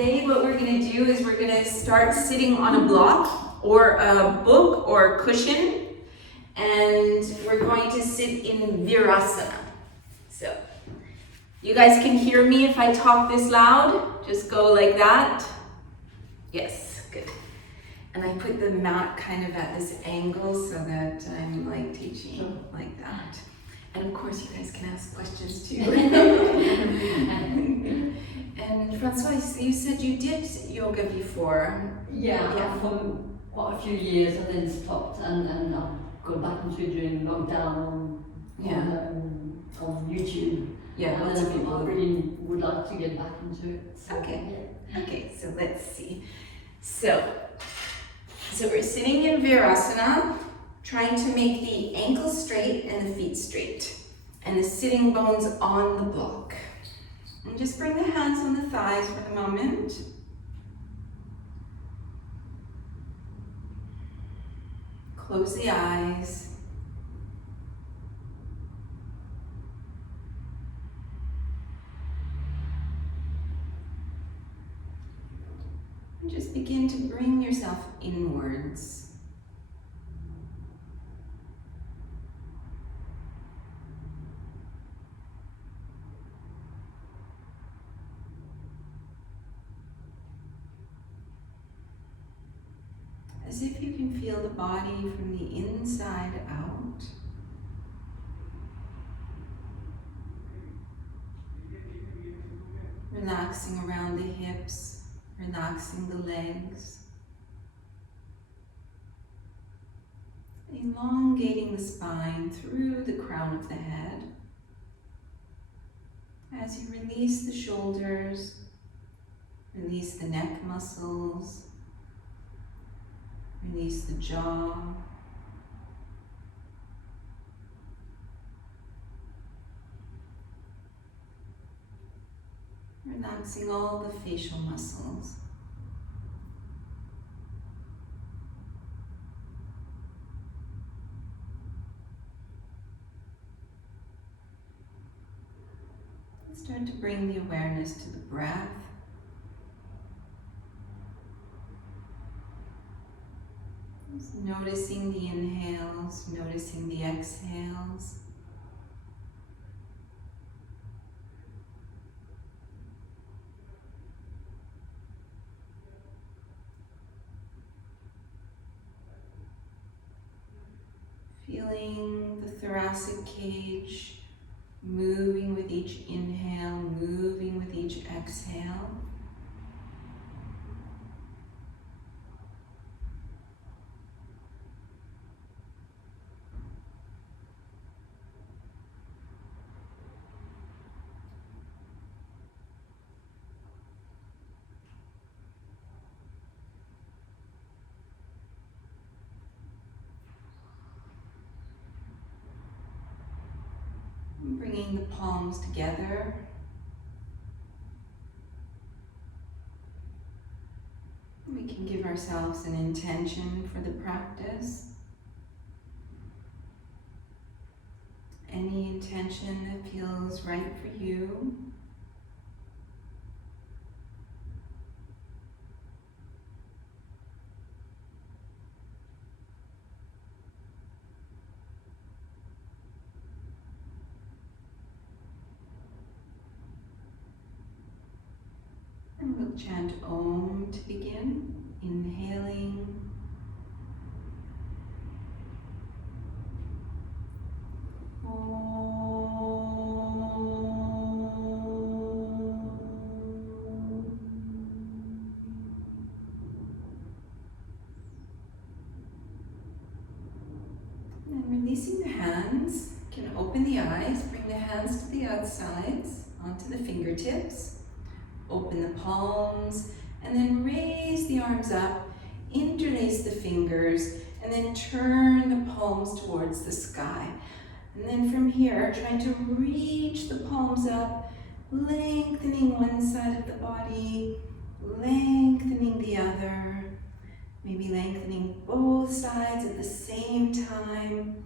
today what we're going to do is we're going to start sitting on a block or a book or a cushion, and we're going to sit in Virasana. So you guys can hear me if I talk this loud. Just go like that. Yes, good. And I put the mat kind of at this angle so that I'm like teaching like that. And of course, you guys can ask questions too. And Francois, you said you did yoga before. Yeah, for quite a few years and then stopped, and then I've gone back into doing lockdown on YouTube. Yeah, and then I really would like to get back into it. So, Okay, so let's see. So we're sitting in Virasana, trying to make the ankles straight and the feet straight, and the sitting bones on the block. And just bring the hands on the thighs for the moment. Close the eyes. And just begin to bring yourself inwards. As if you can feel the body from the inside out. Relaxing around the hips, relaxing the legs. Elongating the spine through the crown of the head. As you release the shoulders, release the neck muscles. Release the jaw. Relaxing all the facial muscles. And start to bring the awareness to the breath. Just noticing the inhales, noticing the exhales. Feeling the thoracic cage moving with each inhale, moving with each exhale. Bringing the palms together. We can give ourselves an intention for the practice. Any intention that feels right for you. And we'll chant Om to begin. Inhaling. And releasing the hands, you can open the eyes, bring the hands to the outsides, onto the fingertips. Open the palms, and then raise the arms up, interlace the fingers, and then turn the palms towards the sky. And then from here, trying to reach the palms up, lengthening one side of the body, lengthening the other, maybe lengthening both sides at the same time,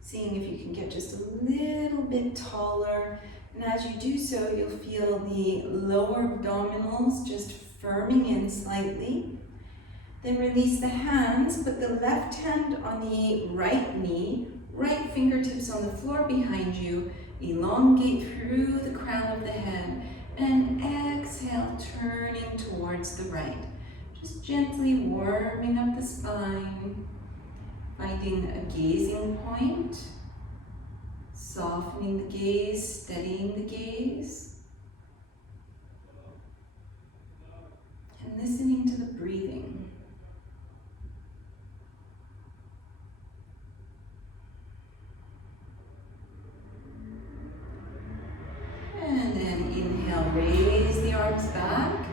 seeing if you can get just a little bit taller. And as you do so, you'll feel the lower abdominals just firming in slightly. Then release the hands, put the left hand on the right knee, right fingertips on the floor behind you, elongate through the crown of the head, and exhale, turning towards the right. Just gently warming up the spine, finding a gazing point, softening the gaze, steadying the gaze, and listening to the breathing. And then inhale, raise the arms back,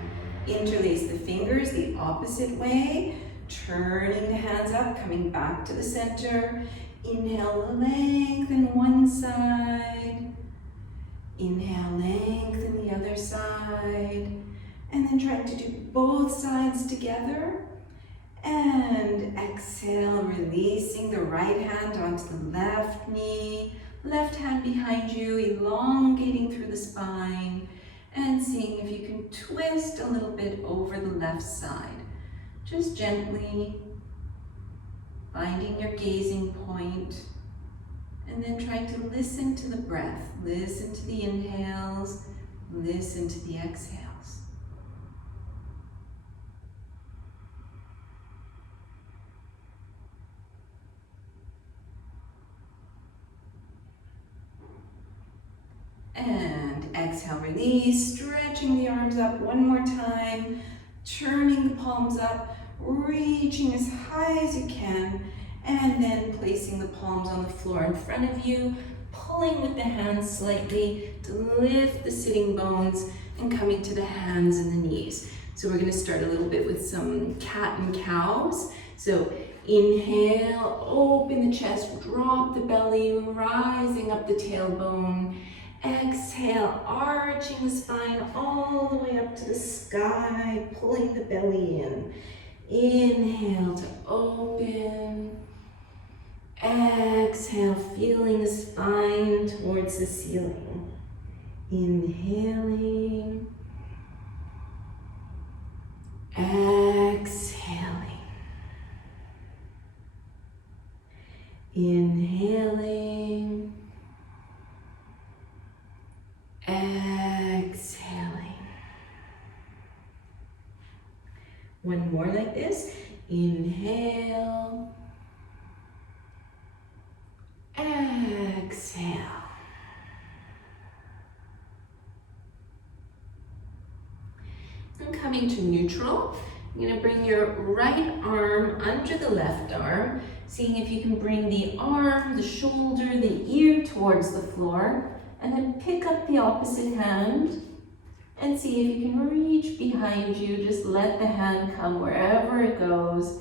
interlace the fingers the opposite way, turning the hands up, coming back to the center. Inhale, lengthen one side. Inhale, lengthen the other side. And then try to do both sides together. And exhale, releasing the right hand onto the left knee. Left hand behind you, elongating through the spine. And seeing if you can twist a little bit over the left side. Just gently finding your gazing point, and then try to listen to the breath. Listen to the inhales, listen to the exhales. And exhale, release, stretching the arms up one more time, turning the palms up, reaching as high as you can, and then placing the palms on the floor in front of you, pulling with the hands slightly to lift the sitting bones, and coming to the hands and the knees. So we're going to start a little bit with some cat and cows. So inhale, open the chest, drop the belly, rising up the tailbone. Exhale, arching the spine all the way up to the sky, pulling the belly in. Inhale to open. Exhale, feeling the spine towards the ceiling. Inhaling. Exhaling. Inhaling. Exhaling. One more like this. Inhale. Exhale. And coming to neutral, you're going to bring your right arm under the left arm, seeing if you can bring the arm, the shoulder, the ear towards the floor, and then pick up the opposite hand and see if you can reach behind you. Just let the hand come wherever it goes.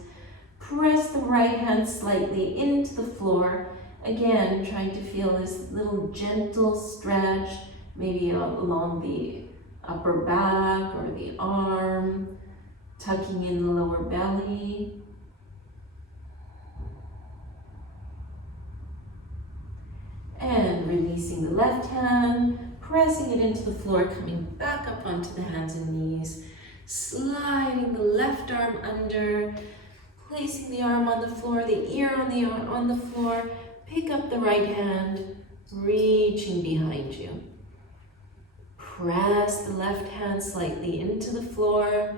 Press the right hand slightly into the floor. Again, trying to feel this little gentle stretch, maybe along the upper back or the arm, tucking in the lower belly. And releasing the left hand, pressing it into the floor, coming back up onto the hands and knees, sliding the left arm under, placing the arm on the floor, the ear on the floor, pick up the right hand, reaching behind you. Press the left hand slightly into the floor,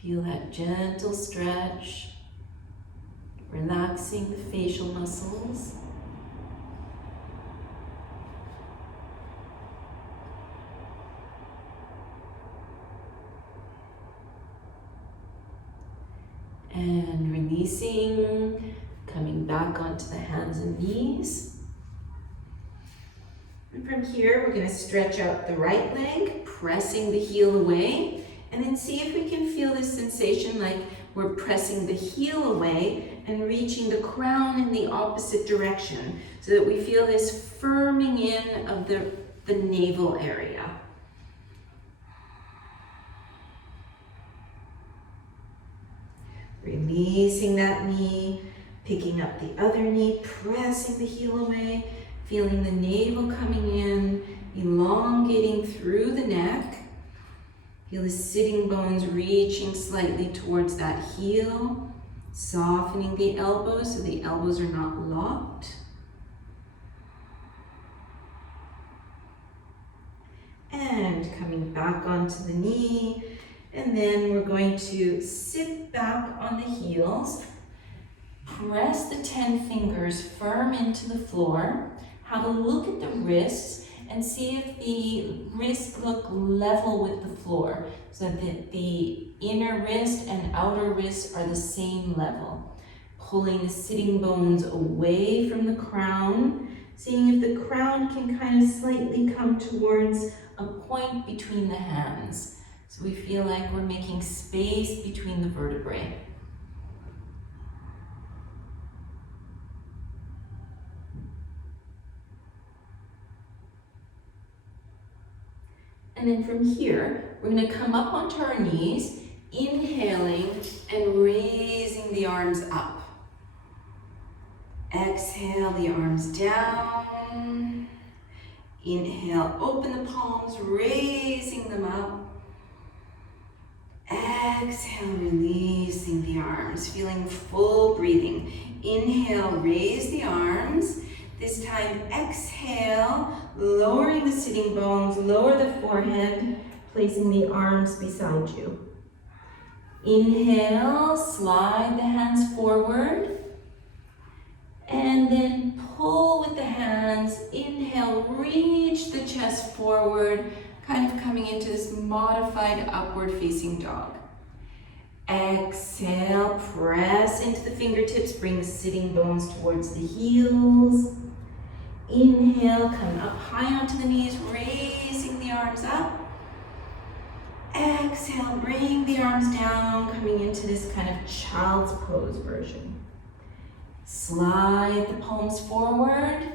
feel that gentle stretch, relaxing the facial muscles. And releasing, coming back onto the hands and knees. And from here, we're going to stretch out the right leg, pressing the heel away, and then see if we can feel this sensation like we're pressing the heel away and reaching the crown in the opposite direction, so that we feel this firming in of the navel area. Releasing that knee, picking up the other knee, pressing the heel away, feeling the navel coming in, elongating through the neck. Feel the sitting bones reaching slightly towards that heel, softening the elbows so the elbows are not locked. And coming back onto the knee, and then we're going to sit back on the heels, press the 10 fingers firm into the floor, have a look at the wrists, and see if the wrists look level with the floor, so that the inner wrist and outer wrist are the same level. Pulling the sitting bones away from the crown, seeing if the crown can kind of slightly come towards a point between the hands. So we feel like we're making space between the vertebrae. And then from here, we're going to come up onto our knees, inhaling and raising the arms up. Exhale the arms down. Inhale, open the palms, raising them up. Exhale, releasing the arms, feeling full breathing. Inhale, raise the arms. This time, exhale, lowering the sitting bones, lower the forehead, placing the arms beside you. Inhale, slide the hands forward, and then pull with the hands. Inhale, reach the chest forward, kind of coming into this modified upward facing dog. Exhale, press into the fingertips, bring the sitting bones towards the heels. Inhale, come up high onto the knees, raising the arms up. Exhale, bring the arms down, coming into this kind of child's pose version. Slide the palms forward.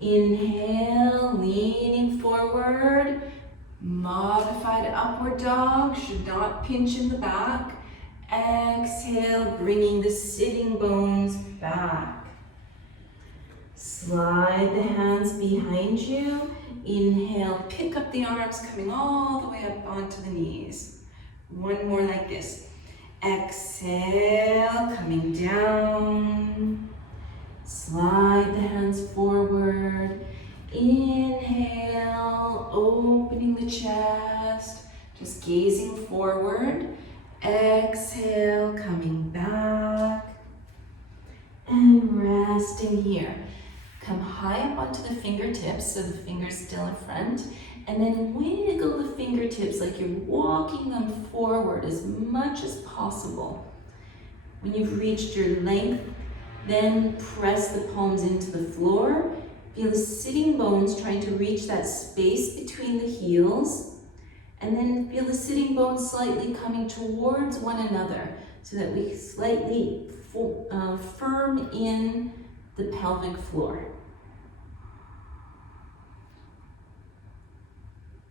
Inhale, leaning forward. Modified upward dog, should not pinch in the back. Exhale, bringing the sitting bones back. Slide the hands behind you. Inhale, pick up the arms, coming all the way up onto the knees. One more like this. Exhale, coming down. Slide the hands forward. Inhale, opening the chest, just gazing forward. Exhale, coming back. And resting here. Come high up onto the fingertips, so the fingers still in front, and then wiggle the fingertips like you're walking them forward as much as possible. When you've reached your length, then press the palms into the floor. Feel the sitting bones trying to reach that space between the heels, and then feel the sitting bones slightly coming towards one another so that we slightly firm in the pelvic floor.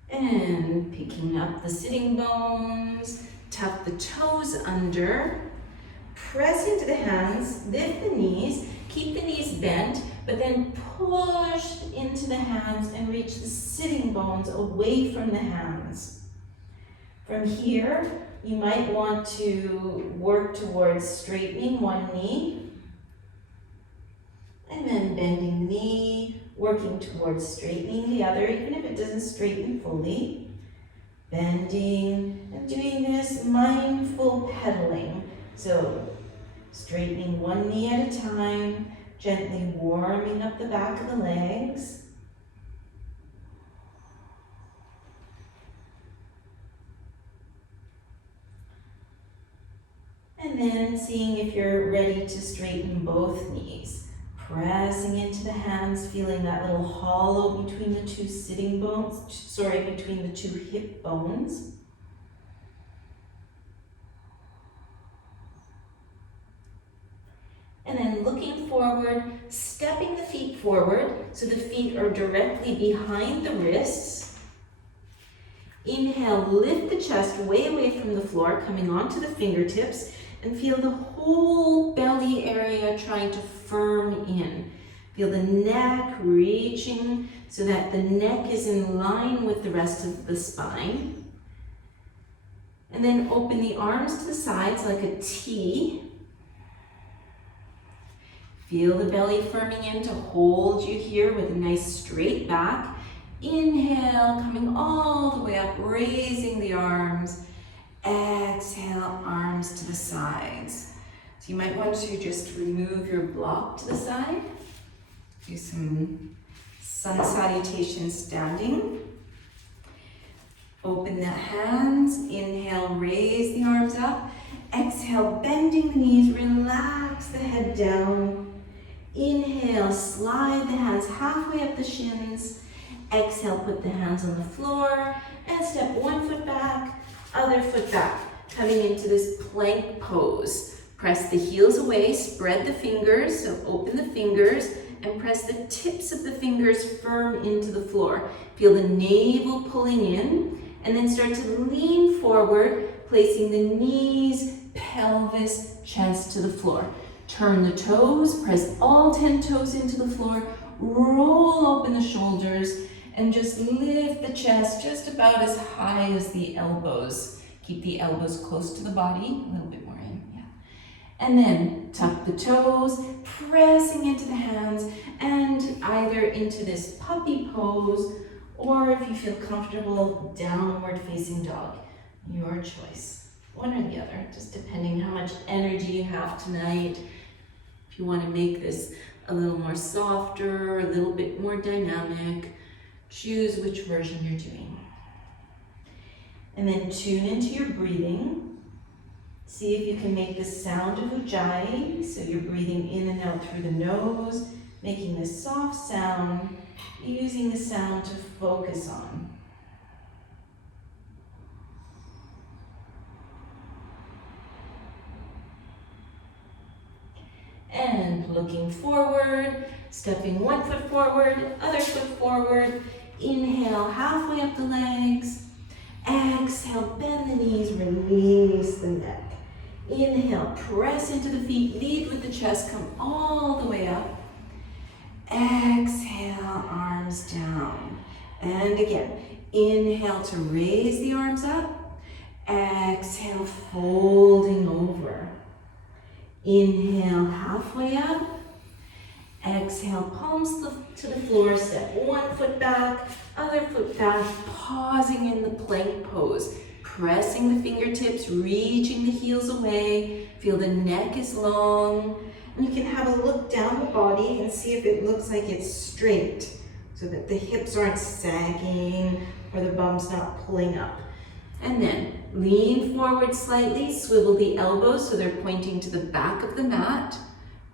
And picking up the sitting bones, tuck the toes under, press into the hands, lift the knees, keep the knees bent, but then push into the hands and reach the sitting bones away from the hands. From here, you might want to work towards straightening one knee, and then bending the knee, working towards straightening the other, even if it doesn't straighten fully. Bending and doing this mindful pedaling. So straightening one knee at a time, gently warming up the back of the legs. And then seeing if you're ready to straighten both knees. Pressing into the hands, feeling that little hollow between the two sitting bones, between the two hip bones. And then looking forward, stepping the feet forward so the feet are directly behind the wrists. Inhale, lift the chest way away from the floor, coming onto the fingertips, and feel the whole belly area trying to firm in. Feel the neck reaching so that the neck is in line with the rest of the spine. And then open the arms to the sides like a T. Feel the belly firming in to hold you here with a nice straight back. Inhale, coming all the way up, raising the arms. Exhale, arms to the sides. So you might want to just remove your block to the side. Do some sun salutation standing. Open the hands. Inhale, raise the arms up. Exhale, bending the knees, relax the head down. Inhale, slide the hands halfway up the shins. Exhale, put the hands on the floor and step one foot back, other foot back. Coming into this plank pose. Press the heels away, spread the fingers, so open the fingers and press the tips of the fingers firm into the floor. Feel the navel pulling in and then start to lean forward, placing the knees, pelvis, chest to the floor. Turn the toes, press all 10 toes into the floor, roll open the shoulders, and just lift the chest just about as high as the elbows. Keep the elbows close to the body, a little bit more in, yeah. And then tuck the toes, pressing into the hands, and either into this puppy pose, or if you feel comfortable, downward facing dog. Your choice, one or the other, just depending how much energy you have tonight. If you want to make this a little more softer, a little bit more dynamic, choose which version you're doing. And then tune into your breathing. See if you can make the sound of Ujjayi, so you're breathing in and out through the nose, making this soft sound, using the sound to focus on. And looking forward, stepping one foot forward, other foot forward. Inhale, halfway up the legs. Exhale, bend the knees, release the neck. Inhale, press into the feet, lead with the chest, come all the way up. Exhale, arms down. And again, inhale to raise the arms up. Exhale, folding over. Inhale, halfway up. Exhale, palms to the floor, step one foot back, other foot back, pausing in the plank pose. Pressing the fingertips, reaching the heels away. Feel the neck is long. And you can have a look down the body and see if it looks like it's straight, so that the hips aren't sagging or the bum's not pulling up. And then lean forward slightly, swivel the elbows so they're pointing to the back of the mat.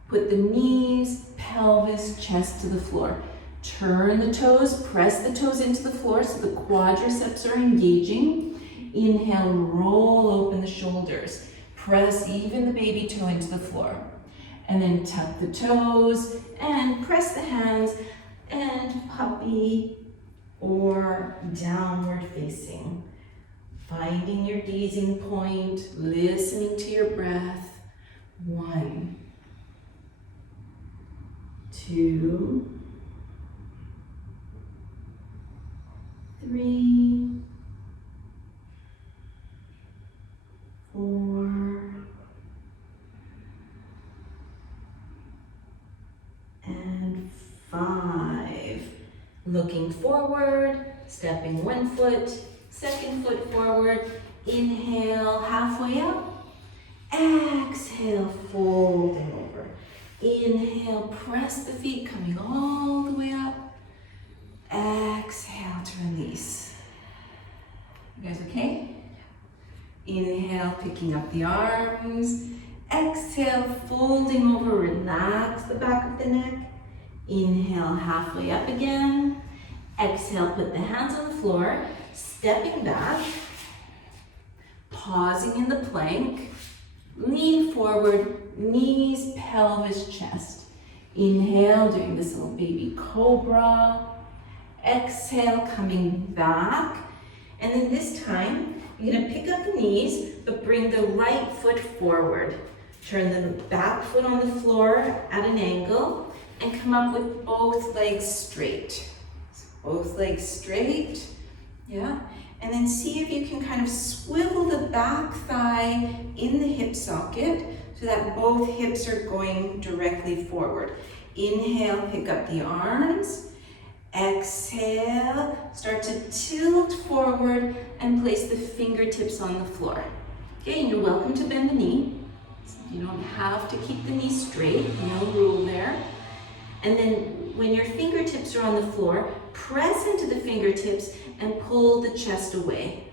Put the knees, pelvis, chest to the floor. Turn the toes, press the toes into the floor so the quadriceps are engaging. Inhale, roll open the shoulders. Press even the baby toe into the floor. And then tuck the toes and press the hands and puppy or downward facing. Finding your gazing point, listening to your breath. 1, 2, 3, 4, and 5. Looking forward, stepping one foot, second foot forward. Inhale, halfway up. Exhale, folding over. Inhale, press the feet, coming all the way up. Exhale to release. You guys okay? Inhale, picking up the arms. Exhale, folding over, relax the back of the neck. Inhale, halfway up again. Exhale, put the hands on the floor, stepping back, pausing in the plank. Lean forward, knees, pelvis, chest. Inhale, doing this little baby cobra. Exhale, coming back. And then this time, you're gonna pick up the knees, but bring the right foot forward. Turn the back foot on the floor at an angle and come up with both legs straight. So both legs straight, yeah. And then see if you can kind of swivel the back thigh in the hip socket so that both hips are going directly forward. Inhale, pick up the arms. Exhale, start to tilt forward and place the fingertips on the floor. Okay, and you're welcome to bend the knee. You don't have to keep the knee straight, no rule there. And then when your fingertips are on the floor, press into the fingertips and pull the chest away.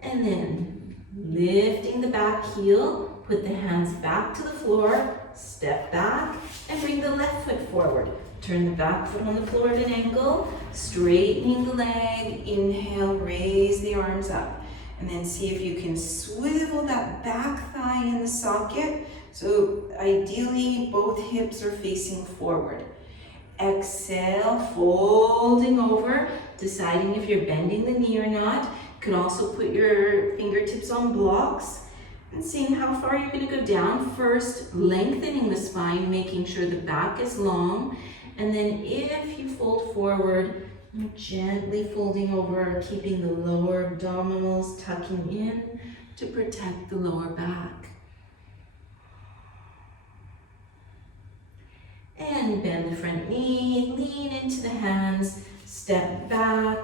And then lifting the back heel, put the hands back to the floor, step back, and bring the left foot forward. Turn the back foot on the floor at an angle, straightening the leg. Inhale, raise the arms up. And then see if you can swivel that back thigh in the socket. So ideally, both hips are facing forward. Exhale, folding over, deciding if you're bending the knee or not. You can also put your fingertips on blocks and seeing how far you're going to go down. First, lengthening the spine, making sure the back is long. And then if you fold forward, gently folding over, keeping the lower abdominals tucking in to protect the lower back. And bend the front knee, lean into the hands, step back,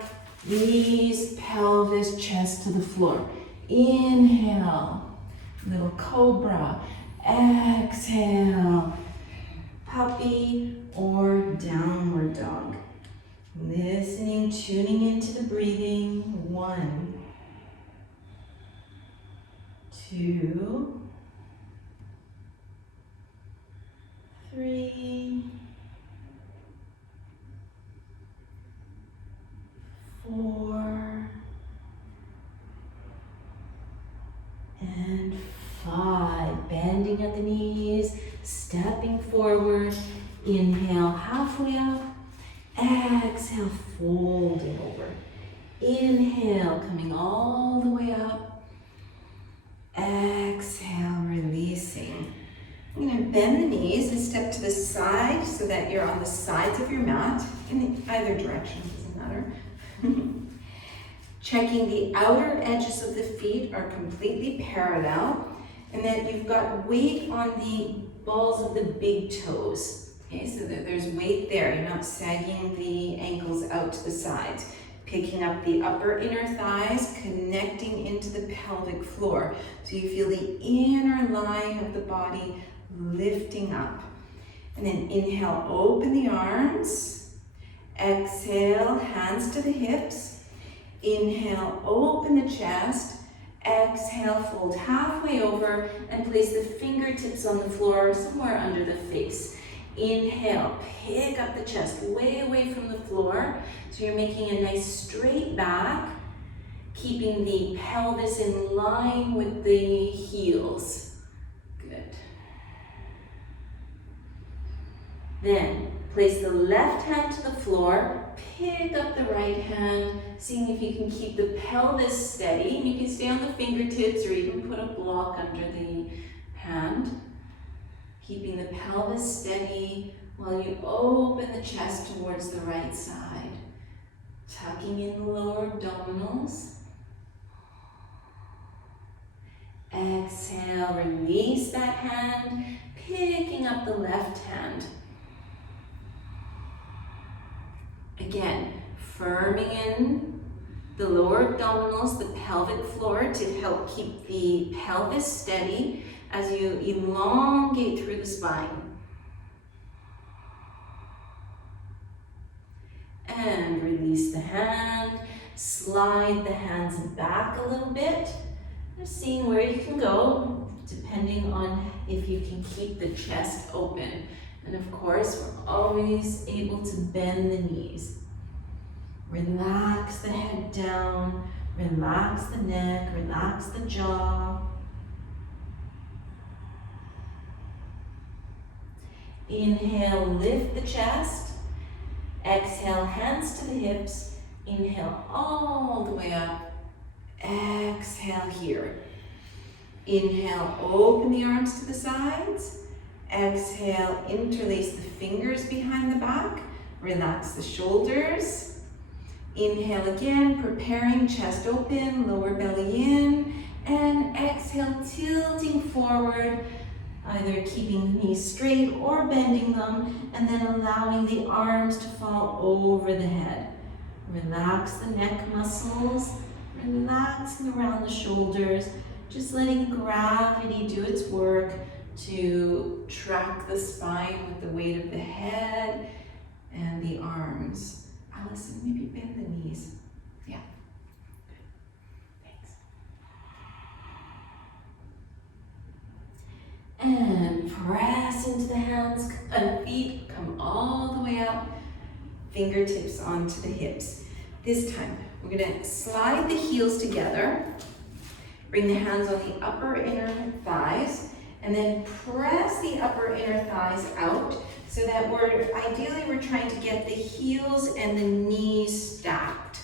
knees, pelvis, chest to the floor. Inhale, little cobra. Exhale, puppy or downward dog. Listening, tuning into the breathing. 1, 2, 3, 4, and 5. Bending at the knees, stepping forward. Inhale, halfway up. Exhale, folding over. Inhale, coming all the way up. Exhale, releasing. I'm going to bend the knees and step to the side so that you're on the sides of your mat in either direction, doesn't matter. Checking the outer edges of the feet are completely parallel and that you've got weight on the balls of the big toes. Okay, so that there's weight there. You're not sagging the ankles out to the sides. Picking up the upper inner thighs, connecting into the pelvic floor. So you feel the inner line of the body lifting up. And then inhale, open the arms. Exhale, hands to the hips. Inhale, open the chest. Exhale, fold halfway over and place the fingertips on the floor somewhere under the face. Inhale, pick up the chest way away from the floor. So you're making a nice straight back, keeping the pelvis in line with the heels. Good. Then place the left hand to the floor, pick up the right hand, seeing if you can keep the pelvis steady. You can stay on the fingertips or even put a block under the hand. Keeping the pelvis steady while you open the chest towards the right side. Tucking in the lower abdominals. Exhale, release that hand, picking up the left hand. Again, firming in the lower abdominals, the pelvic floor to help keep the pelvis steady as you elongate through the spine. And release the hand, slide the hands back a little bit. Just seeing where you can go, depending on if you can keep the chest open. And of course, we're always able to bend the knees. Relax the head down, relax the neck, relax the jaw. Inhale, lift the chest. Exhale, hands to the hips. Inhale all the way up. Exhale here. Inhale, open the arms to the sides. Exhale, interlace the fingers behind the back. Relax the shoulders. Inhale again, preparing chest open, lower belly in. And exhale, tilting forward, either keeping the knees straight or bending them, and then allowing the arms to fall over the head. Relax the neck muscles, relaxing around the shoulders, just letting gravity do its work to track the spine with the weight of the head and the arms. Allison, maybe bend the knees. Yeah. Thanks. And press into the hands and feet, come all the way up, fingertips onto the hips. This time, we're gonna slide the heels together, bring the hands on the upper inner thighs, and then press the upper inner thighs out so that ideally we're trying to get the heels and the knees stacked.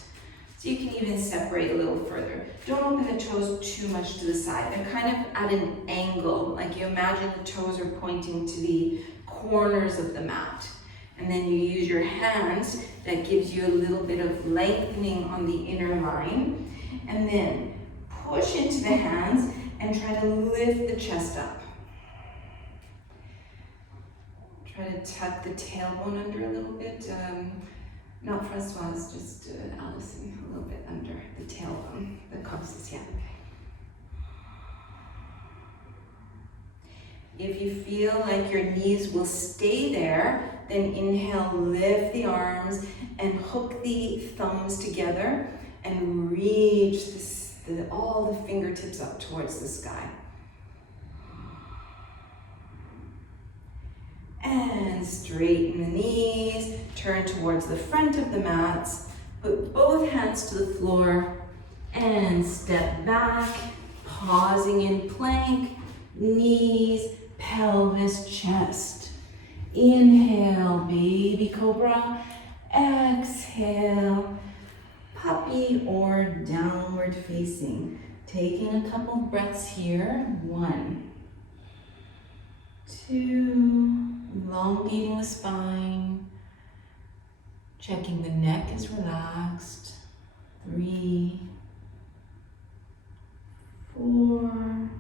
So you can even separate a little further. Don't open the toes too much to the side. They're kind of at an angle, like you imagine the toes are pointing to the corners of the mat. And then you use your hands, that gives you a little bit of lengthening on the inner line. And then push into the hands and try to lift the chest up. Try to tuck the tailbone under a little bit. Not Francoise, just Allison, a little bit under the tailbone, the coccyx, yeah. If you feel like your knees will stay there, then inhale, lift the arms and hook the thumbs together and reach all the fingertips up towards the sky. And straighten the knees, turn towards the front of the mats, put both hands to the floor and step back, pausing in plank, knees, pelvis, chest. Inhale, baby cobra. Exhale, puppy or downward facing. Taking a couple breaths here. 1, 2, elongating the spine. Checking the neck is relaxed. 3, 4,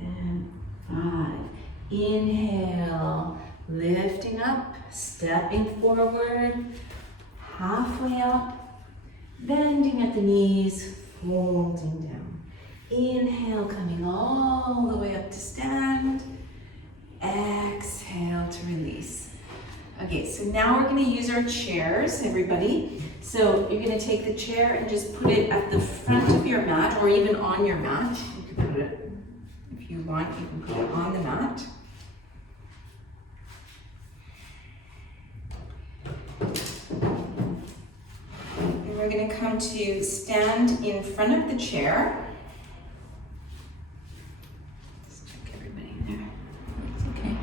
and 5. Inhale, lifting up, stepping forward, halfway up, bending at the knees, folding down. Inhale, coming all the way up to stand. Exhale to release. Okay, so now we're going to use our chairs, everybody. So you're going to take the chair and just put it at the front of your mat or even on your mat. You can put it, if you want, you can put it on the mat. And we're going to come to stand in front of the chair. Just check everybody there. It's okay.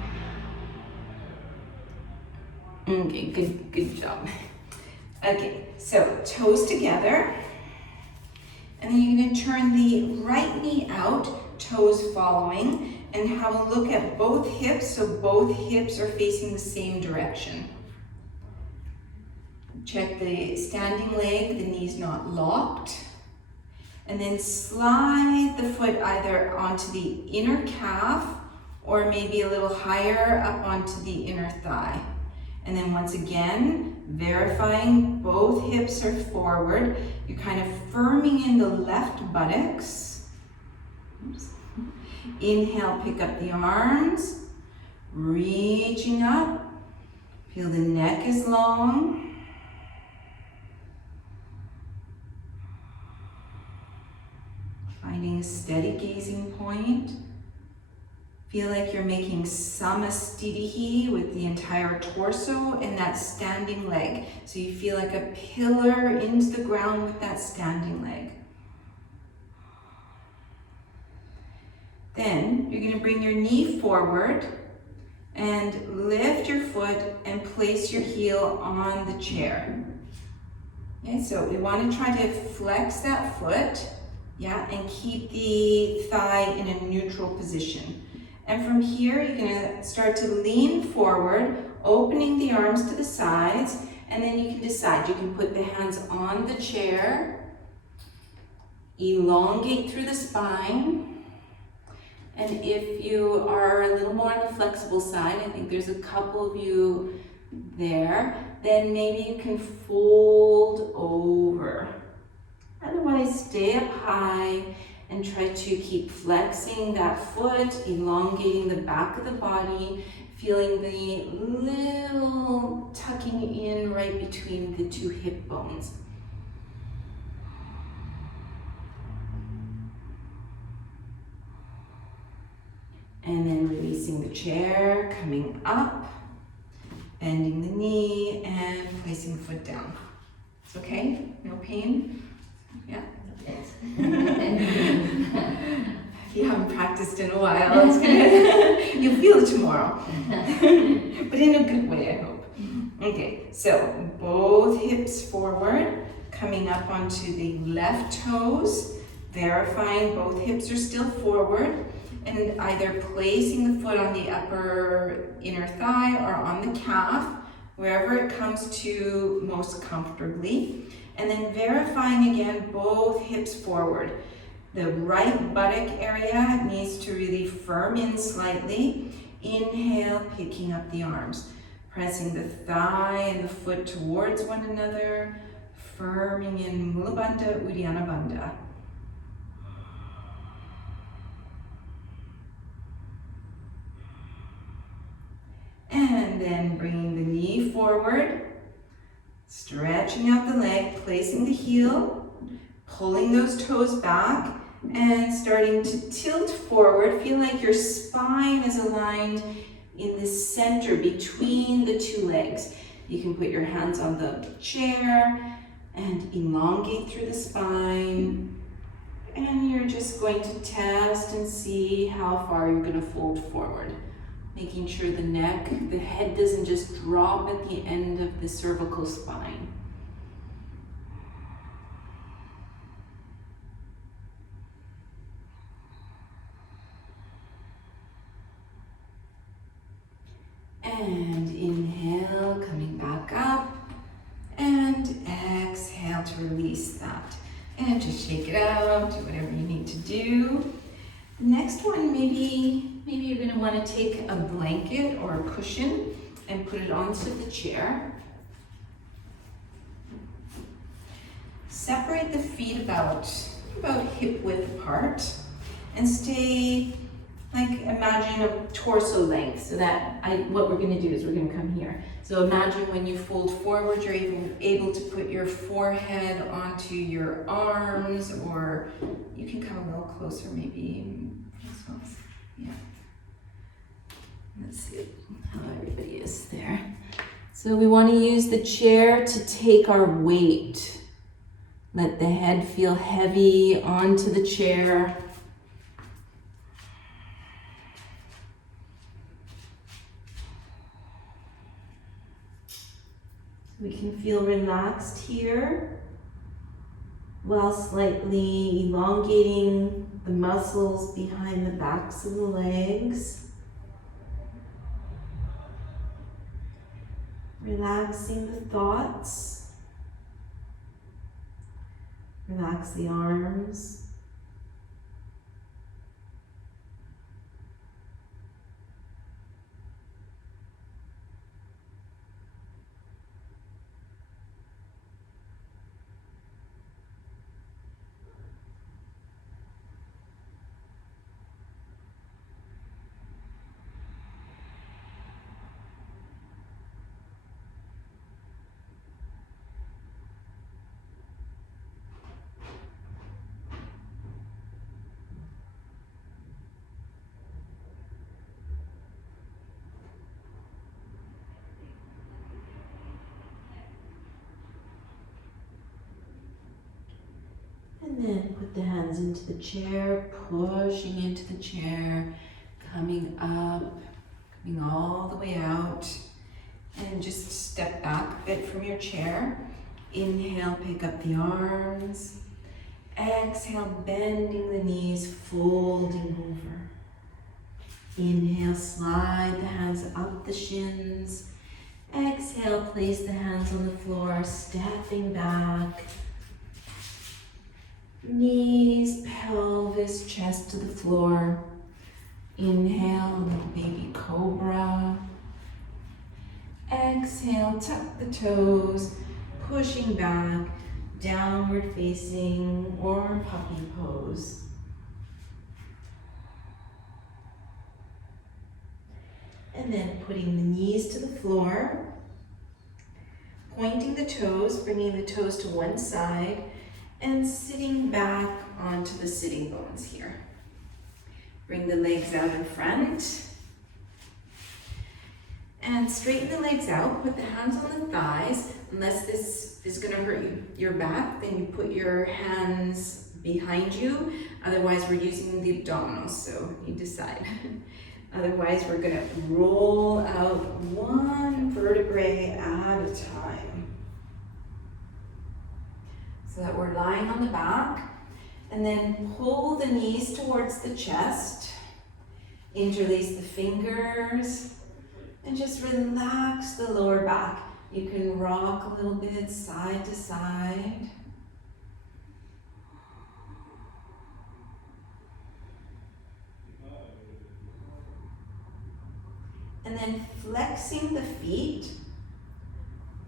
Okay, good job. Okay, so toes together. And then you're going to turn the right knee out, toes following, and have a look at both hips, so both hips are facing the same direction. Check the standing leg, the knee's not locked. And then slide the foot either onto the inner calf or maybe a little higher up onto the inner thigh. And then once again, verifying both hips are forward. You're kind of firming in the left buttocks. Oops. Inhale, pick up the arms, reaching up. Feel the neck is long. Finding a steady gazing point. Feel like you're making samasthiti with the entire torso and that standing leg. So you feel like a pillar into the ground with that standing leg. Then you're going to bring your knee forward and lift your foot and place your heel on the chair. Okay, so we want to try to flex that foot Yeah, and keep the thigh in a neutral position. And from here, you're gonna start to lean forward, opening the arms to the sides, and then you can decide. You can put the hands on the chair, elongate through the spine, and if you are a little more on the flexible side, I think there's a couple of you there, then maybe you can fold over. Otherwise, stay up high and try to keep flexing that foot, elongating the back of the body, feeling the little tucking in right between the two hip bones. And then releasing the chair, coming up, bending the knee, and placing the foot down. It's okay? No pain? Yeah? Yes. If you haven't practiced in a while, it's gonna, you'll feel it tomorrow. But in a good way, I hope. Okay, so both hips forward, coming up onto the left toes, verifying both hips are still forward, and either placing the foot on the upper inner thigh or on the calf, wherever it comes to most comfortably. And then verifying again, both hips forward. The right buttock area needs to really firm in slightly. Inhale, picking up the arms. Pressing the thigh and the foot towards one another. Firming in Mula Bandha, Uddiyana Bandha. And then bringing the knee forward. Stretching out the leg, placing the heel, pulling those toes back, and starting to tilt forward. Feel like your spine is aligned in the center between the two legs. You can put your hands on the chair and elongate through the spine. And you're just going to test and see how far you're going to fold forward. Making sure the neck, the head doesn't just drop at the end of the cervical spine. And inhale, coming back up, and exhale to release that. And just shake it out, do whatever you need to do. The next one, maybe you're going to want to take a blanket or a cushion and put it onto the chair. Separate the feet about hip width apart and stay, like, imagine a torso length. So that what we're going to do is we're going to come here. So imagine when you fold forward, you're able to put your forehead onto your arms, or you can come a little closer maybe. Yeah. Let's see how everybody is there. So we want to use the chair to take our weight. Let the head feel heavy onto the chair. We can feel relaxed here while slightly elongating the muscles behind the backs of the legs. Relaxing the thoughts. Relax the arms. And then put the hands into the chair, pushing into the chair, coming up, coming all the way out. And just step back a bit from your chair. Inhale, pick up the arms. Exhale, bending the knees, folding over. Inhale, slide the hands up the shins. Exhale, place the hands on the floor, stepping back. Knees, pelvis, chest to the floor. Inhale, little baby cobra. Exhale, tuck the toes, pushing back, downward facing or puppy pose. And then putting the knees to the floor, pointing the toes, bringing the toes to one side, and sitting back onto the sitting bones here. Bring the legs out in front. And straighten the legs out, put the hands on the thighs. Unless this is gonna hurt your back, then you put your hands behind you. Otherwise, we're using the abdominals, so you decide. Otherwise, we're gonna roll out one vertebrae at a time. So that we're lying on the back. And then pull the knees towards the chest. Interlace the fingers. And just relax the lower back. You can rock a little bit side to side. And then flexing the feet.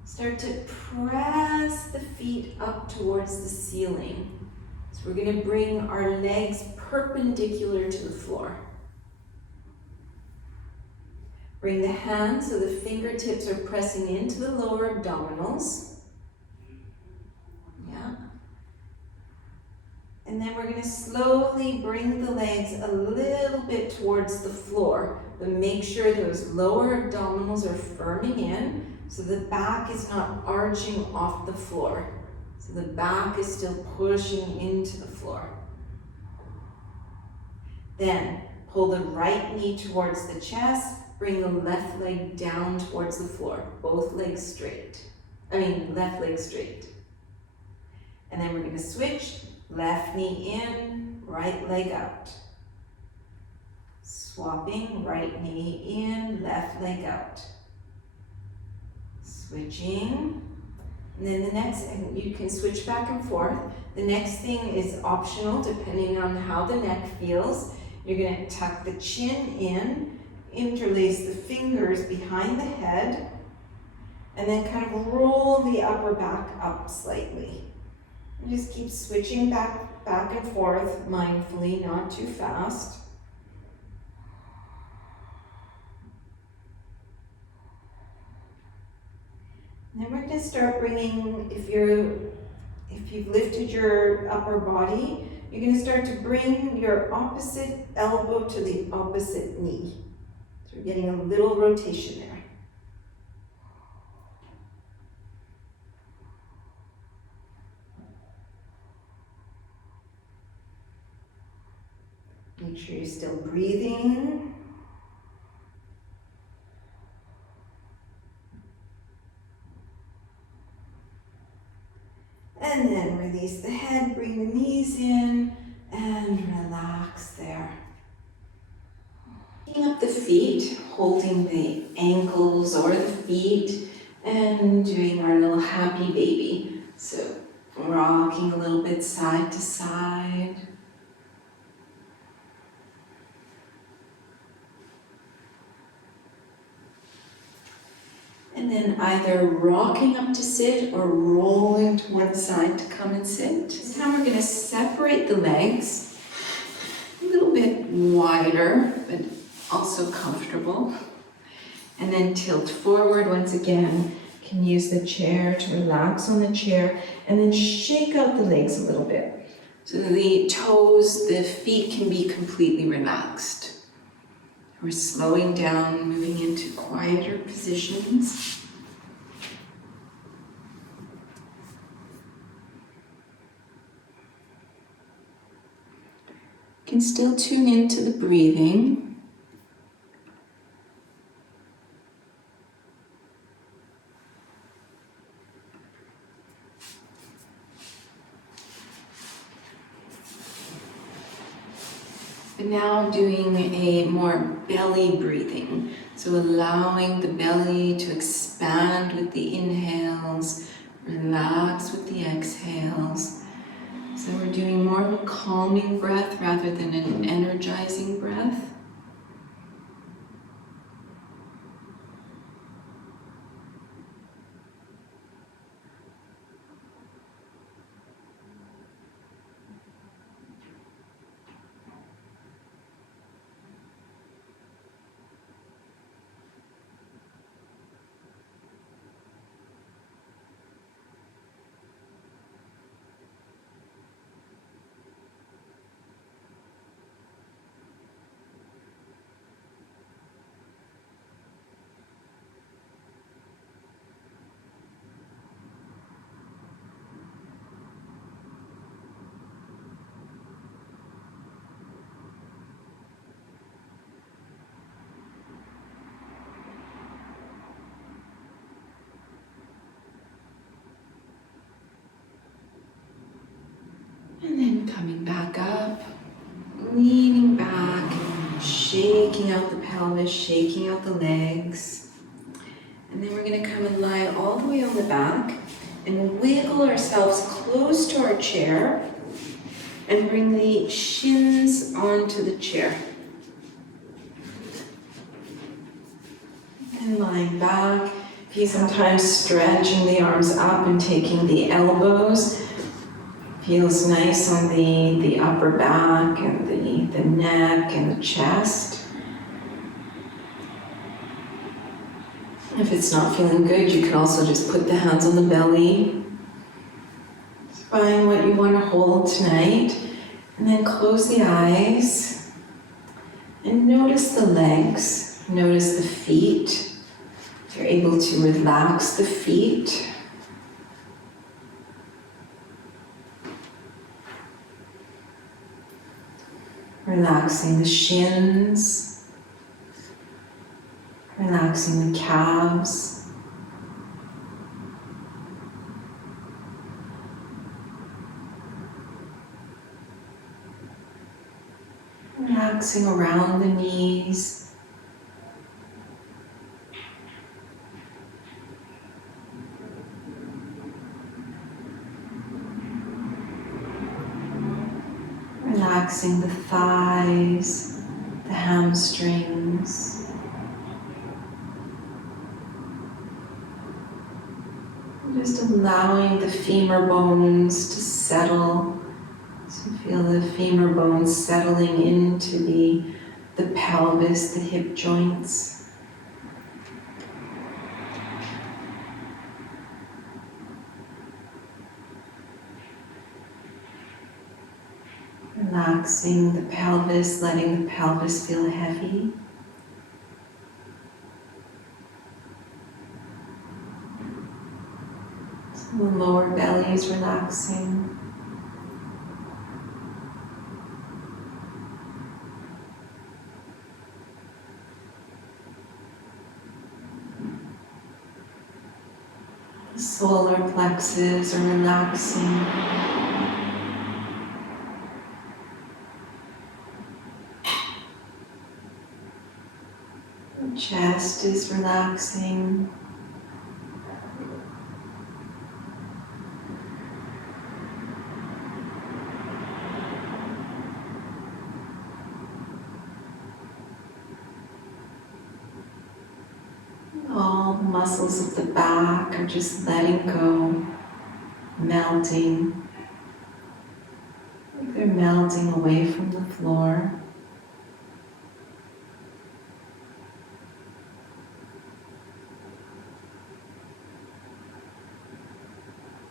Start to press the feet up towards the ceiling. So we're going to bring our legs perpendicular to the floor. Bring the hands so the fingertips are pressing into the lower abdominals. Yeah. And then we're going to slowly bring the legs a little bit towards the floor, but make sure those lower abdominals are firming in so the back is not arching off the floor. So the back is still pushing into the floor. Then pull the right knee towards the chest. Bring the left leg down towards the floor. Both legs straight. Left leg straight. And then we're going to switch. Left knee in, right leg out. Swapping, right knee in, left leg out. Switching. And then the next, and you can switch back and forth. The next thing is optional depending on how the neck feels. You're going to tuck the chin in. Interlace the fingers behind the head, and then kind of roll the upper back up slightly. And just keep switching back and forth mindfully, not too fast. And then we're going to start bringing, if you've lifted your upper body, you're going to start to bring your opposite elbow to the opposite knee. So we're getting a little rotation there. Make sure you're still breathing. And then release the head, bring the knees in, and relax there. Picking up the feet, holding the ankles or the feet, and doing our little happy baby. So rocking a little bit side to side. And then either rocking up to sit or rolling to one side to come and sit. This time we're going to separate the legs a little bit wider, but also comfortable. And then tilt forward once again. Can use the chair to relax on the chair, and then shake out the legs a little bit. So the toes, the feet can be completely relaxed. We're slowing down, moving into quieter positions. You can still tune into the breathing. But now doing a more belly breathing. So allowing the belly to expand with the inhales, relax with the exhales. So we're doing more of a calming breath rather than an energizing breath. And then coming back up, leaning back, shaking out the pelvis, shaking out the legs. And then we're going to come and lie all the way on the back and wiggle ourselves close to our chair and bring the shins onto the chair. And lying back, sometimes stretching the arms up and taking the elbows. Feels nice on the upper back and the neck and the chest. If it's not feeling good, you can also just put the hands on the belly. Find what you want to hold tonight. And then close the eyes. And notice the legs. Notice the feet. If you're able to relax the feet. Relaxing the shins, relaxing the calves, relaxing around the knees, relaxing the thighs, the hamstrings. Just allowing the femur bones to settle. So feel the femur bones settling into the pelvis, the hip joints. Relaxing the pelvis, letting the pelvis feel heavy. So the lower belly is relaxing. The solar plexus are relaxing. The chest is relaxing. All the muscles of the back are just letting go, melting. They're melting away from the floor.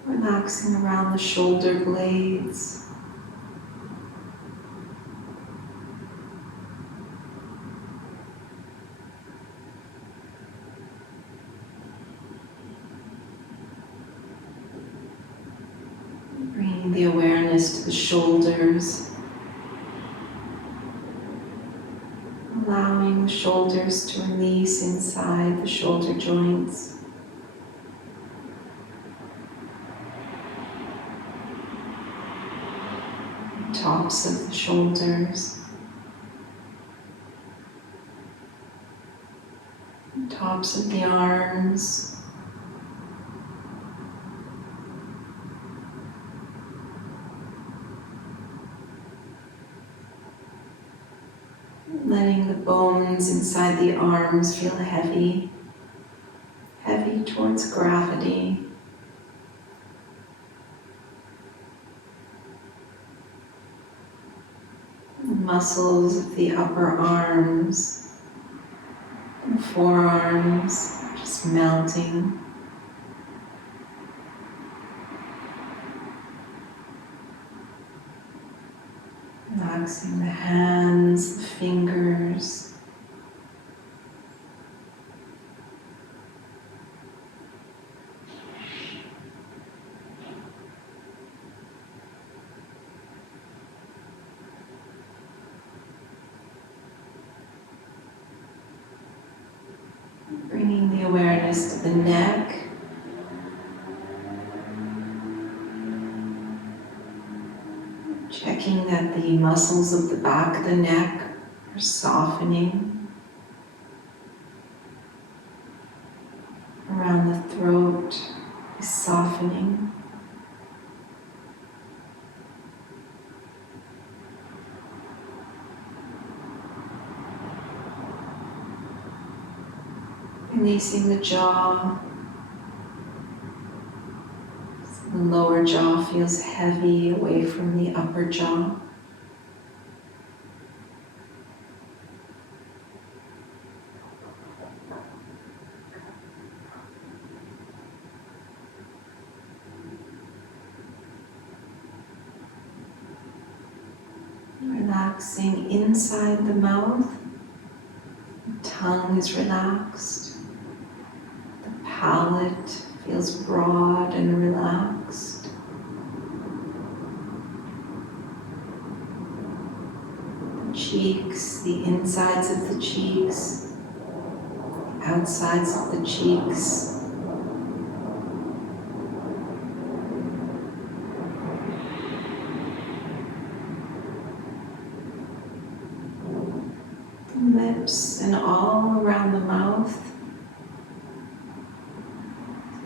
Relaxing around the shoulder blades. Bringing the awareness to the shoulders. Allowing the shoulders to release inside the shoulder joints. Tops of the shoulders. tops of the arms. Letting the bones inside the arms feel heavy, heavy towards gravity. The muscles of the upper arms and forearms just melting. Relaxing the hands, the fingers. Bringing the awareness to the neck. Checking that the muscles of the back of the neck are softening. Around the throat is softening. Releasing the jaw. The lower jaw feels heavy away from the upper jaw. Relaxing inside the mouth. The tongue is relaxed. The palate feels broad and relaxed. The cheeks, the insides of the cheeks, the outsides of the cheeks. The lips and all around the mouth.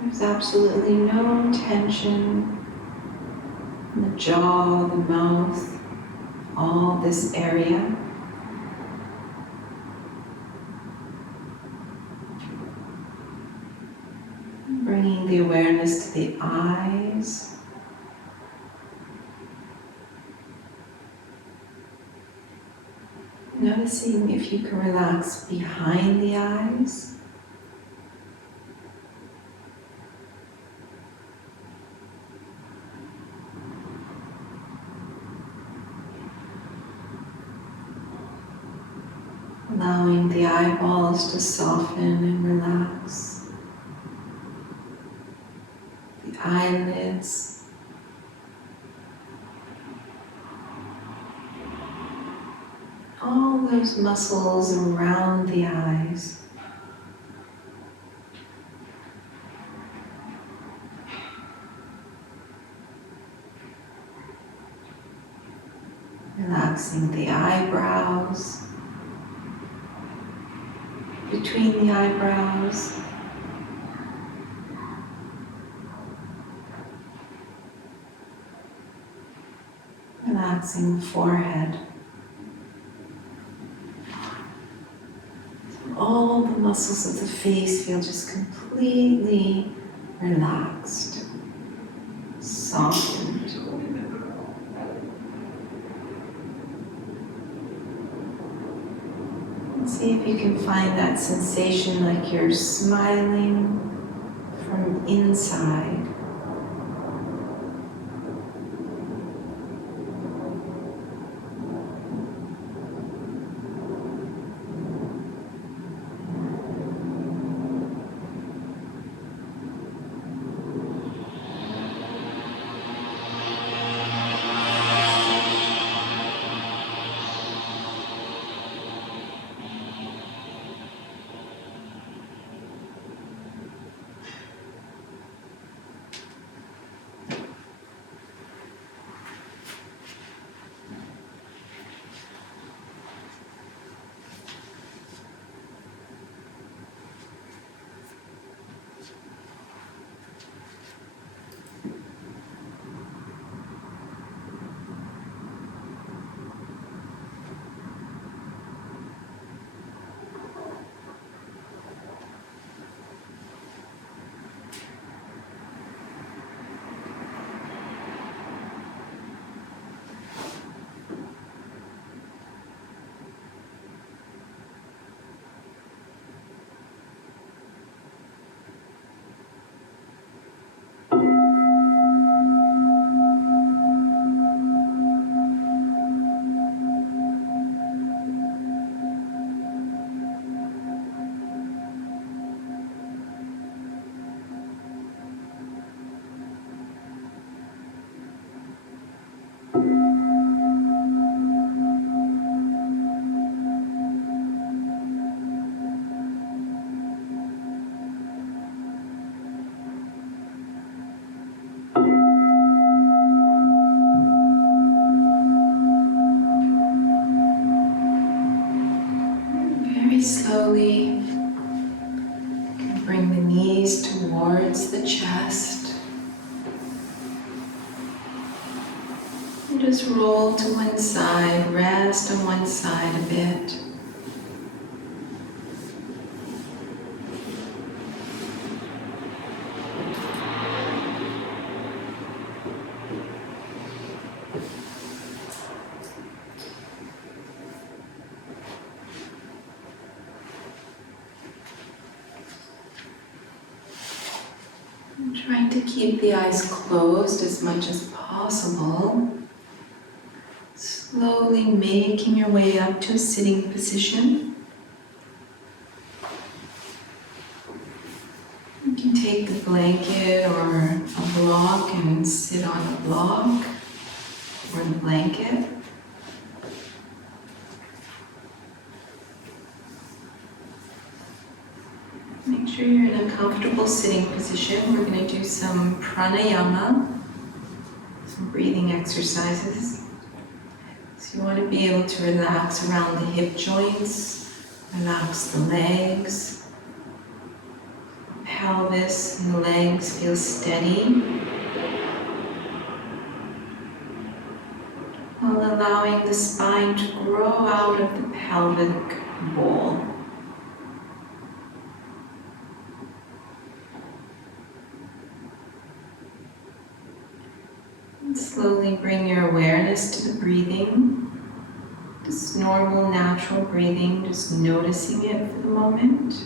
There's absolutely no tension in the jaw, the mouth, all this area. Bringing the awareness to the eyes. Noticing if you can relax behind the eyes. Allowing the eyeballs to soften and relax. The eyelids. All those muscles around the eyes. Relaxing the eyebrows. Between the eyebrows. Relaxing the forehead. All the muscles of the face feel just completely relaxed, softened. See if you can find that sensation like you're smiling from inside. slowly. Bring the knees towards the chest. And just roll to one side, rest on one side a bit. Trying to keep the eyes closed as much as possible. Slowly making your way up to a sitting position. You can take the blanket or a block and sit on the block or the blanket. Make sure you're in a comfortable sitting position. We're going to do some pranayama, some breathing exercises. So you want to be able to relax around the hip joints, relax the legs, pelvis and the legs feel steady, while allowing the spine to grow out of the pelvic bowl. Slowly bring your awareness to the breathing, just normal, natural breathing, just noticing it for the moment.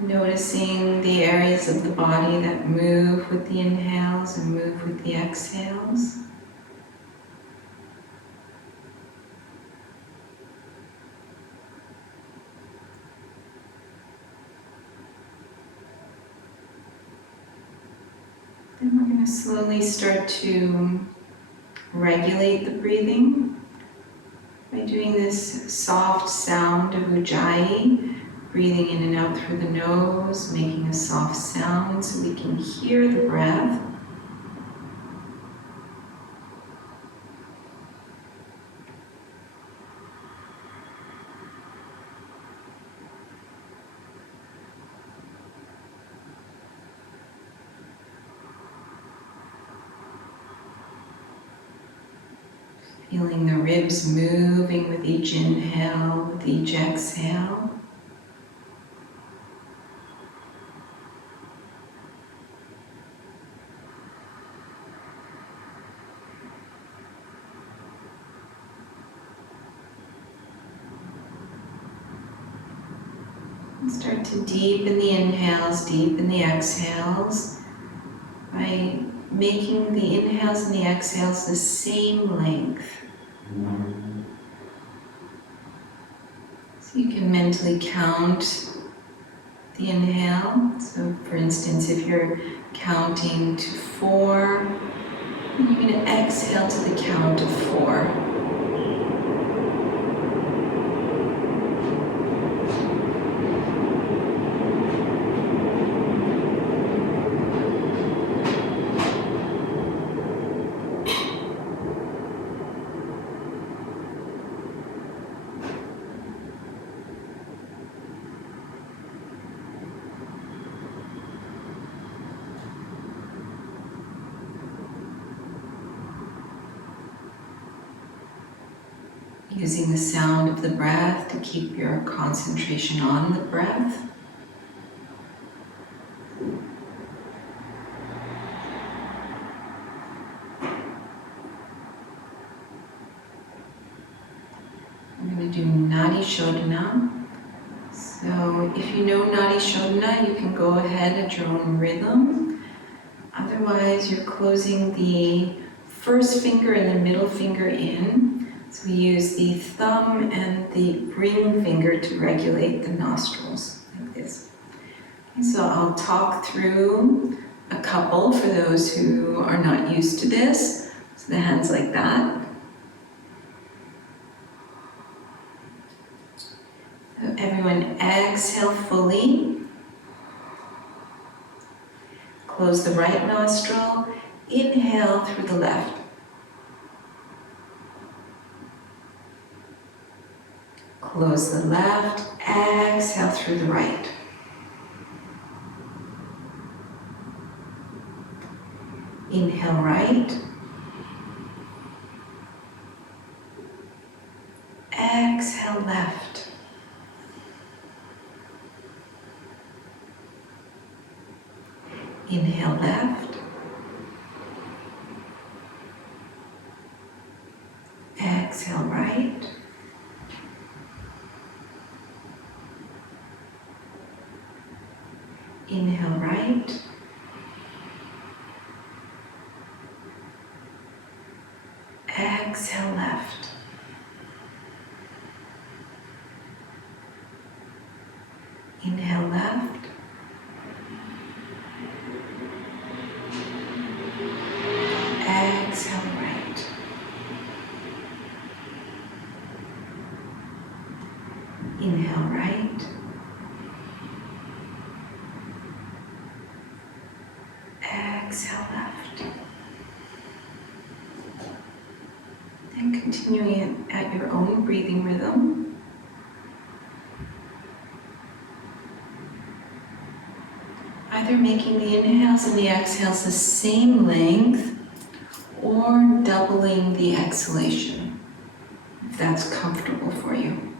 Noticing the areas of the body that move with the inhales and move with the exhales. Then we're going to slowly start to regulate the breathing by doing this soft sound of Ujjayi, breathing in and out through the nose, making a soft sound so we can hear the breath. Feeling the ribs moving with each inhale, with each exhale. And start to deepen the inhales, deepen the exhales by making the inhales and the exhales the same length. So you can mentally count the inhale. So for instance, if you're counting to 4, then you're going to exhale to the count of 4. Using the sound of the breath to keep your concentration on the breath. I'm going to do Nadi Shodhana. So if you know Nadi Shodhana, you can go ahead at your own rhythm. Otherwise, you're closing the first finger and the middle finger in. So we use the thumb and the ring finger to regulate the nostrils, like this. Okay, so I'll talk through a couple for those who are not used to this. So the hands like that. So everyone exhale fully. Close the right nostril Inhale through the left. Close the left, exhale through the right. Inhale right. Exhale left. Inhale left. Exhale right. Inhale right. Exhale left. Inhale left. Exhale right. Inhale right. Exhale left. And continuing at your own breathing rhythm. Either making the inhales and the exhales the same length or doubling the exhalation, if that's comfortable for you.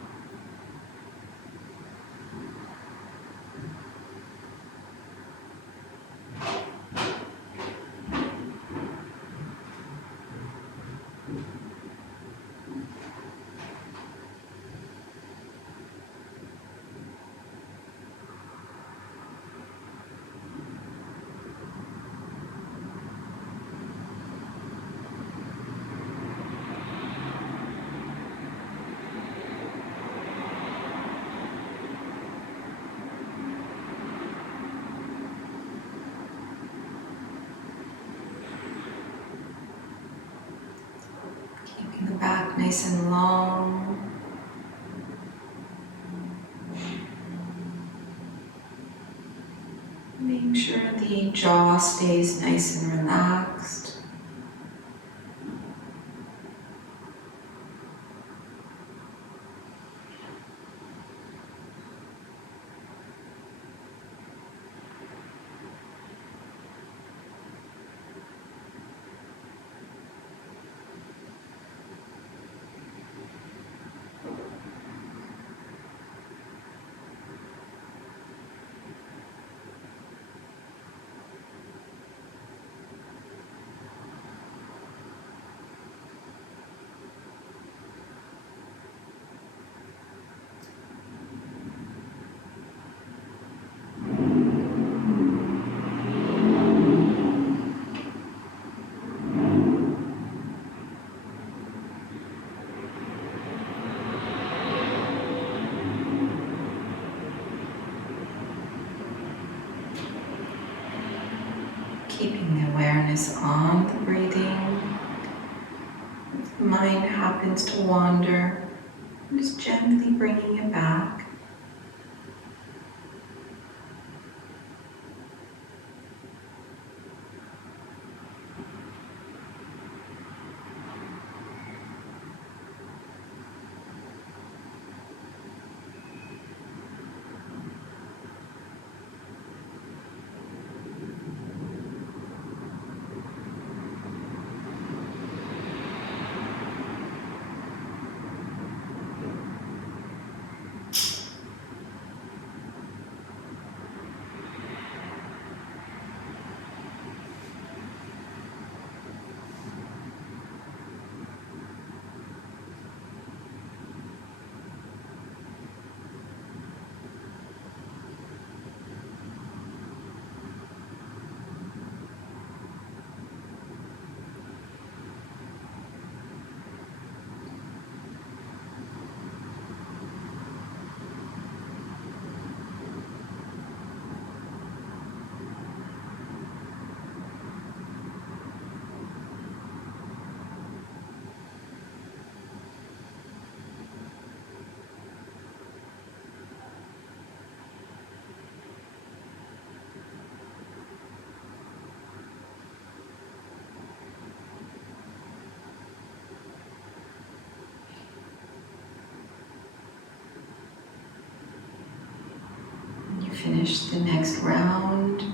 Keeping the back nice and long. Make sure the jaw stays nice and relaxed. Keeping the awareness on the breathing. If the mind happens to wander, just gently bringing it back. finish the next round,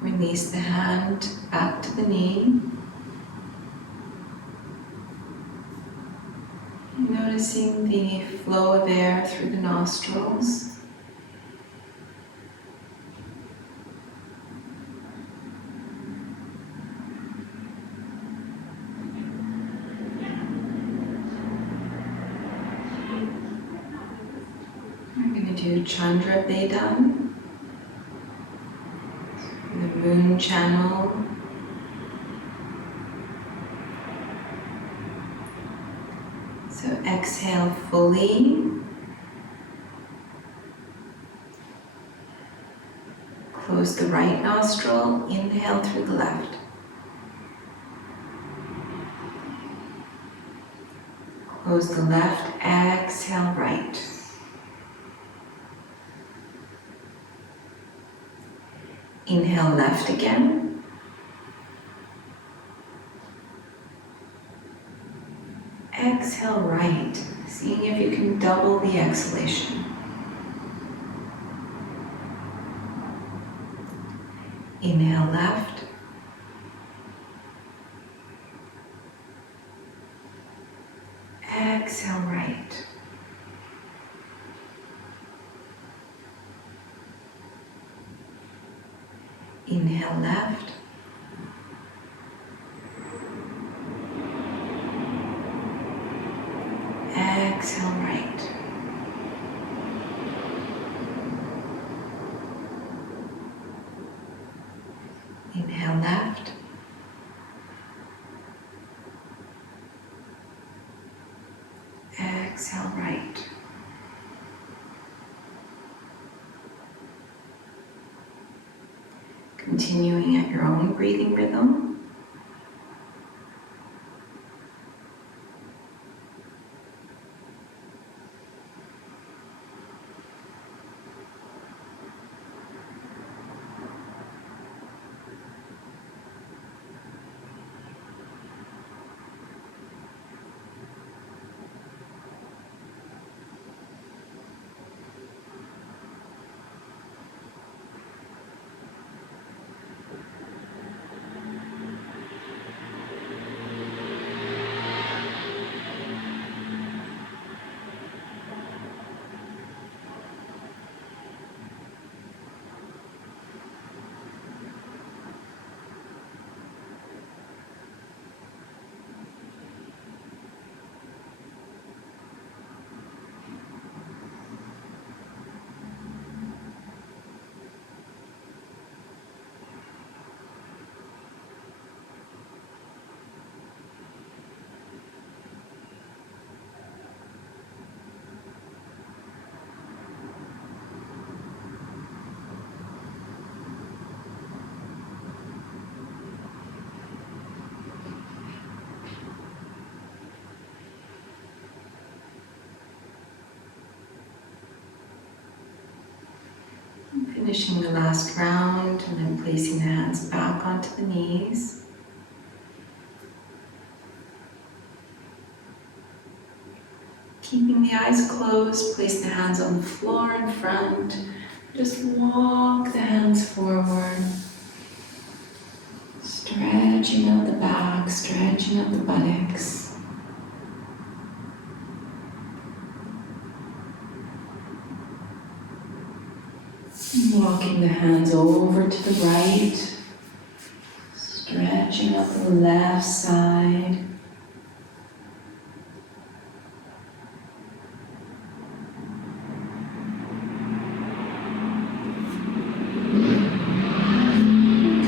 release the hand back to the knee. Noticing the flow of air through the nostrils. We're going to do Chandra Vedan, the moon channel. So exhale fully. Close the right nostril, inhale through the left. Close the left, exhale right. Inhale left again. Exhale right, seeing if you can double the exhalation. Inhale left. Exhale right. Inhale left. Exhale right. Inhale left. Exhale right. Continuing at your own breathing rhythm. Finishing the last round and then placing the hands back onto the knees. Keeping the eyes closed, place the hands on the floor in front. Just walk the hands forward. Stretching out the back, stretching out the buttocks. Walking the hands over to the right, stretching up the left side.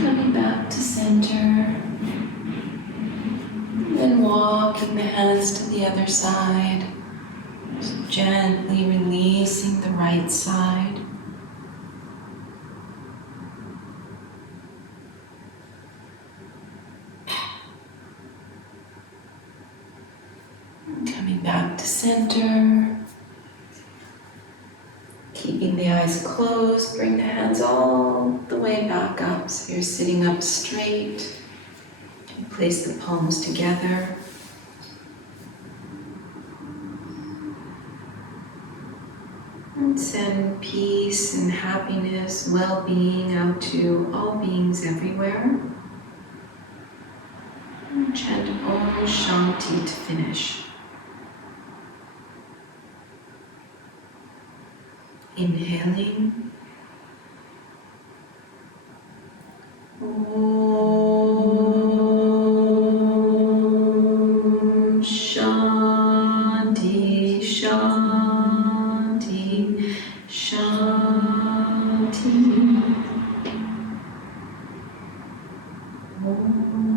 Coming back to center. Then walking the hands to the other side, just gently releasing the right side. Coming back to center, keeping the eyes closed, bring the hands all the way back up so you're sitting up straight, and place the palms together. And send peace and happiness, well-being out to all beings everywhere. And chant Om Shanti to finish. Inhaling. Om Shanti, Shanti, Shanti. Om